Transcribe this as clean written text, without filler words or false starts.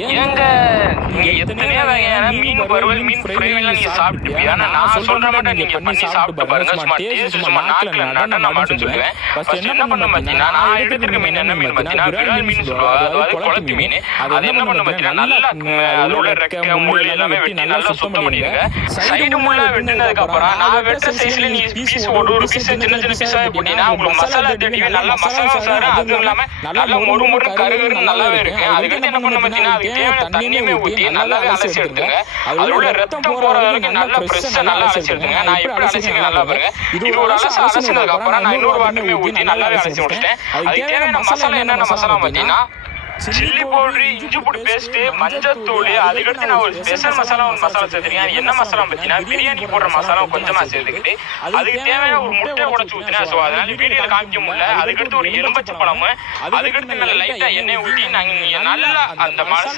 ஏங்க நீங்க எத்தனையோ வகையான மீன் வறுவல் மீன் ஃப்ரைலாம் நீங்க சாப்பிட்டுப்பீங்க. ஆனா நான் சொல்ற மட்டும் நீங்க பண்ணி சாப்பிட்டு பாருங்க. சும்மா டேஸ்ட் சும்மா நாக்குல நடனம் ஆடுன்னு சொல்லுவேன். ஃபர்ஸ்ட் என்ன பண்ண பார்த்தீங்கன்னா நான் எடுத்துட்டு மீன் என்ன மீன் பார்த்தீங்கன்னா விரால் மீன் சொல்லுவாங்க. அதாவது குளத்து மீன். அது என்ன பண்ண பார்த்தீங்கன்னா நல்லா அதுல உள்ள ரெக்க முள் எல்லாமே வெட்டி நல்லா சுத்தம் பண்ணிடுங்க. சைடு முள்ளா வெட்டினதுக்கு அப்புறம் நான் வெட்ட சைஸ்ல நீ பீஸ் ஒரு பீஸ் சின்ன சின்ன பீஸா போட்டீங்கன்னா உங்களுக்கு மசாலா தேடி நல்லா மசாலா சார் அதுவும் இல்லாம நல்லா மொறு மொறு கருகருன்னு நல்லாவே இருக்கு. அதுக்கு என்ன பண்ண பார்த்தீங்கன்னா அதுக்கு தேவையான தண்ணியுமே ஊற்றி நல்லாவே அலசி எடுத்துங்க. அதுல உள்ள ரத்தம் போற வரைக்கும் நல்லா ஃப்ரெஷ்ஷா நல்லா அலசி எடுத்துங்க. நான் எப்படி அலசிங்க நல்லா பாருங்க. இது ஒரு அலசினதுக்கு அப்புறம் நான் இன்னொரு வாட்டமே ஊற்றி நல்லாவே அலசி முடிச்சிட்டேன். அதுக்கு தேவையான மசாலா என்னென்ன மசாலா பார்த்தீங்கன்னா சில்லி பவுடர், இஞ்சி பூண்டு பேஸ்ட், மஞ்சத்தூள், அதுக்கடுத்து நான் ஒரு ஸ்பெஷல் மசாலா சேர்த்துருக்கேன். அது என்ன மசாலா பார்த்தீங்கன்னா பிரியாணி போடுற மசாலா கொஞ்சமா சேர்த்துக்கிட்டு அதுக்கு தேவையான ஒரு முட்டை உடைச்சு ஊற்றினேன். ஸோ அதனால வீடியோல காமிக்க முடியல. அதுக்கடுத்து ஒரு எலும்பச்சை பழமும் அதுக்கடுத்து நல்ல லைட்டா எண்ணெய் ஊற்றி நாங்கள் நல்லா அந்த மசாலா